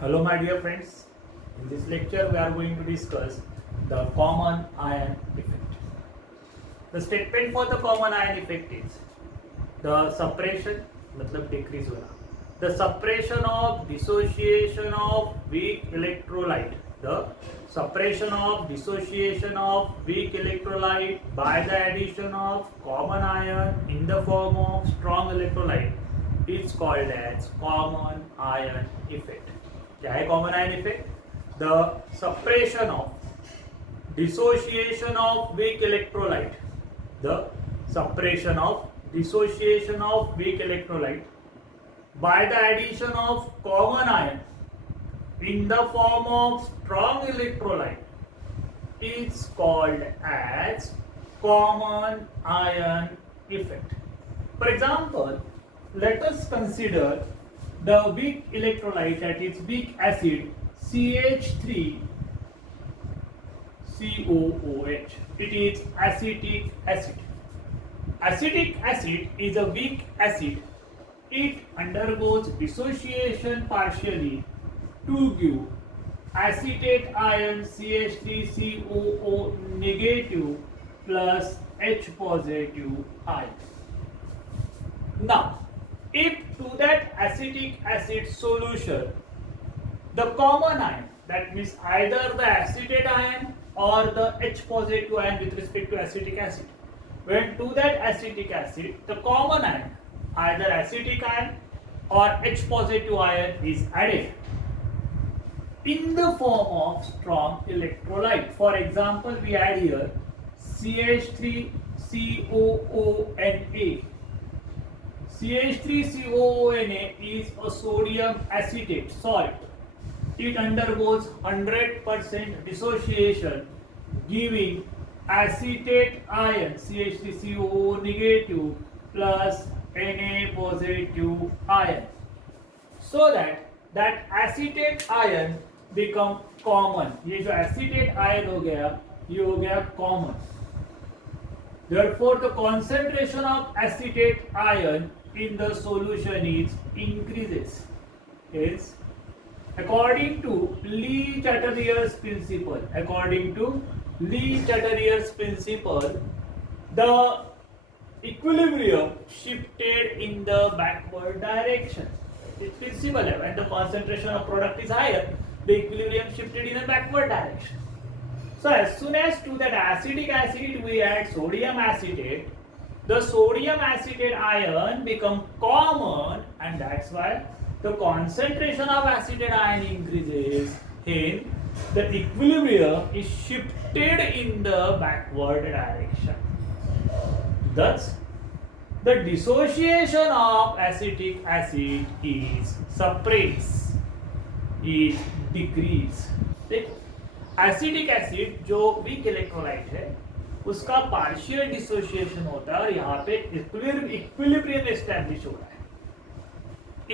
Hello my dear friends, in this lecture we are going to discuss the common ion effect. The statement for the common ion effect is the suppression मतलब decrease होना, the suppression of dissociation of weak electrolyte, the suppression of dissociation of weak electrolyte by the addition of common ion in the form of strong electrolyte is called as common ion effect. क्या है common ion effect? The suppression of dissociation of weak electrolyte, the suppression of dissociation of weak electrolyte by the addition of common ion in the form of strong electrolyte is called as common ion effect. For example, let us consider the weak electrolyte, that is weak acid CH3COOH. It is acetic acid. Acetic acid is a weak acid. It undergoes dissociation partially to give acetate ion CH3COO negative plus H positive ion. Now, if to that acetic acid solution the common ion, that means either the acetate ion or the H positive ion with respect to acetic acid, when to that acetic acid the common ion, either acetic ion or H positive ion is added in the form of strong electrolyte. For example, we add here CH3COONA. CH3COONA is a sodium acetate salt. It undergoes 100% dissociation, giving acetate ion CH3COO negative plus Na positive ion, so that acetate ion become common. ये जो acetate ion हो गया, ये हो गया common. Therefore, the concentration of acetate ion in the solution is increases. Hence, according to Lee-Chatterjee's principle, the equilibrium shifted in the backward direction. It's principle. When the concentration of product is higher, the equilibrium shifted in a backward direction. So as soon as to that acetic acid we add sodium acetate, the sodium acetate ion become common, and that's why the concentration of acetate ion increases. Hence, the equilibrium is shifted in the backward direction. Thus, the dissociation of acetic acid is suppressed, is decreased. देखो, acetic acid जो weak electrolyte है उसका partial dissociation होता है और यहाँ पे equilibrium establish हो रहा है.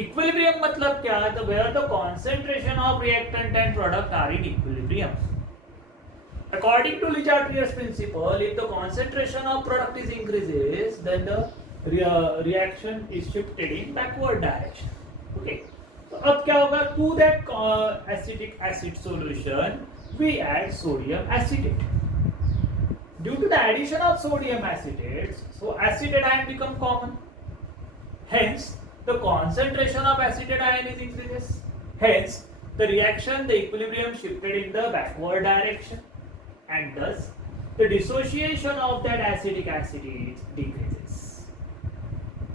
इक्विलिब्रियम मतलब क्या है? तो where the concentration of reactant and product are in equilibrium. According to Lee-Chatterjee's principle, if the concentration of product is increases, then the reaction is shifted in backward direction. Okay. So अब क्या होगा? To that acetic acid solution, we add sodium acetate. Due to the addition of sodium acetate, so acetate ion become common. Hence, the concentration of acetate ion is increases. Hence, the reaction, the equilibrium shifted in the backward direction. And thus the dissociation of that acetic acid decreases.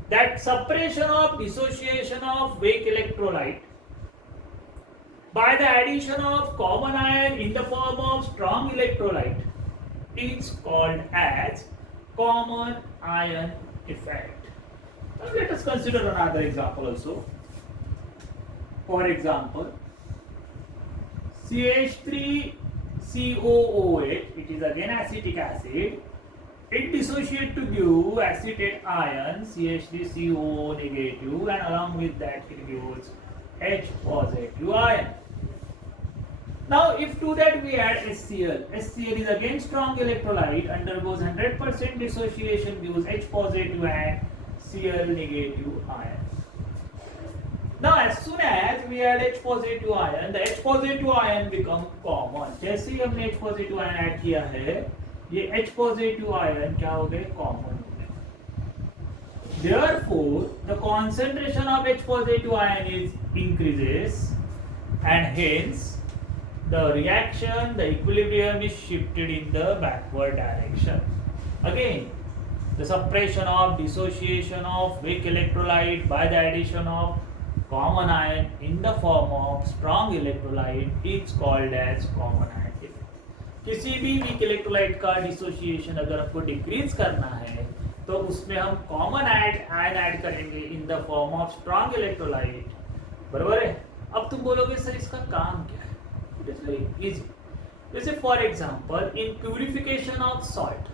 That suppression of dissociation of weak electrolyte by the addition of common ion in the form of strong electrolyte is called as common ion effect. Now let us consider another example also. For example, CH3COOH, it is again acetic acid. It dissociates to give acetate ion CH3COO negative, and along with that it gives H positive ion. Now if to that we add HCl, HCl is again strong electrolyte, undergoes 100% dissociation, gives H positive and Cl negative ion. Now as soon as we add H positive ion, the H positive ion become common. जैसे ही हमने H positive ion add किया है, ये H positive ion क्या हो गए? Common हो गए. Therefore, the concentration of H positive ion is increases, and hence the reaction, the equilibrium is shifted in the backward direction. Again, the suppression of dissociation of weak electrolyte by the addition of common ion in the form of strong electrolyte is called as common ion effect. किसी भी weak electrolyte का dissociation अगर हमको decrease करना है तो उसमें हम common ion add करेंगे in the form of strong electrolyte. बराबर है? अब तुम बोलोगे सर इसका काम क्या है? It is very easy. जैसे for example in purification of salt,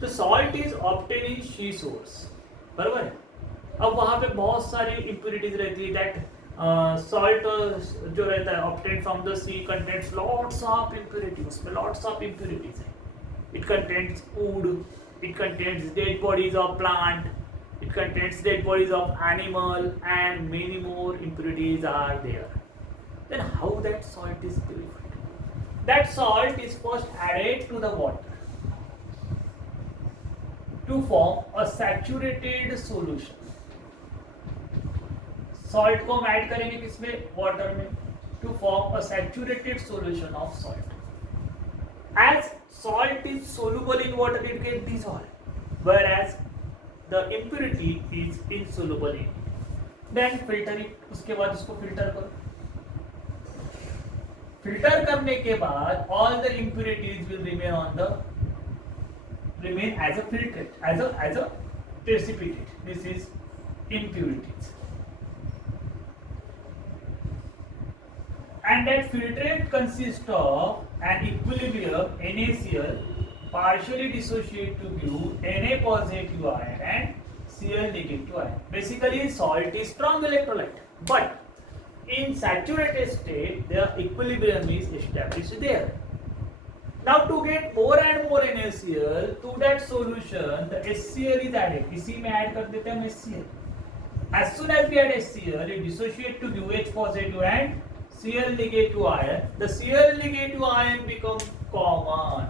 the salt is obtained in sea source. बराबर है? अब वहाँ पे बहुत सारी impurities रहती है. that salt जो रहता है obtained from the sea contains lots of impurities. उसमें lots of impurities है. It contains wood, it contains dead bodies of plant, it contains dead bodies of animal, and many more impurities are there. Then how that salt is purified? That salt is first added to the water to form a saturated solution. Salt को हम add करेंगे किसमें? Water में, to form a saturated solution of salt. As salt is soluble in water, it gets dissolved, whereas the impurity is insoluble in it. Then filter it. उसके बाद इसको filter करो. Filter करने के बाद all the impurities will remain as a filtrate, as a precipitate. This is impurities. And that filtrate consists of an equilibrium NaCl partially dissociate to give Na positive ion and Cl negative ion. Basically, salt is strong electrolyte, but in saturated state, the equilibrium is established there. Now, to get more and more NaCl to that solution, the HCl is added. इसी में add कर देते हैं हम HCl. As soon as we add HCl, it dissociate to give H positive and Cl negative ion. The Cl negative ion become common,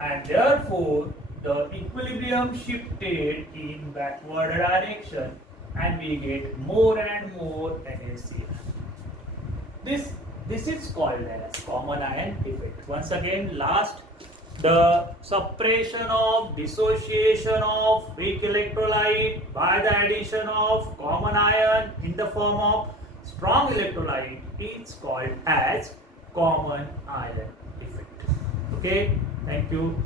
and therefore the equilibrium shifted in backward direction, and we get more and more NaCl. This is called as common ion effect. Once again, last, the suppression of dissociation of weak electrolyte by the addition of common ion in the form of strong electrolyte is called as common ion effect. Okay, thank you.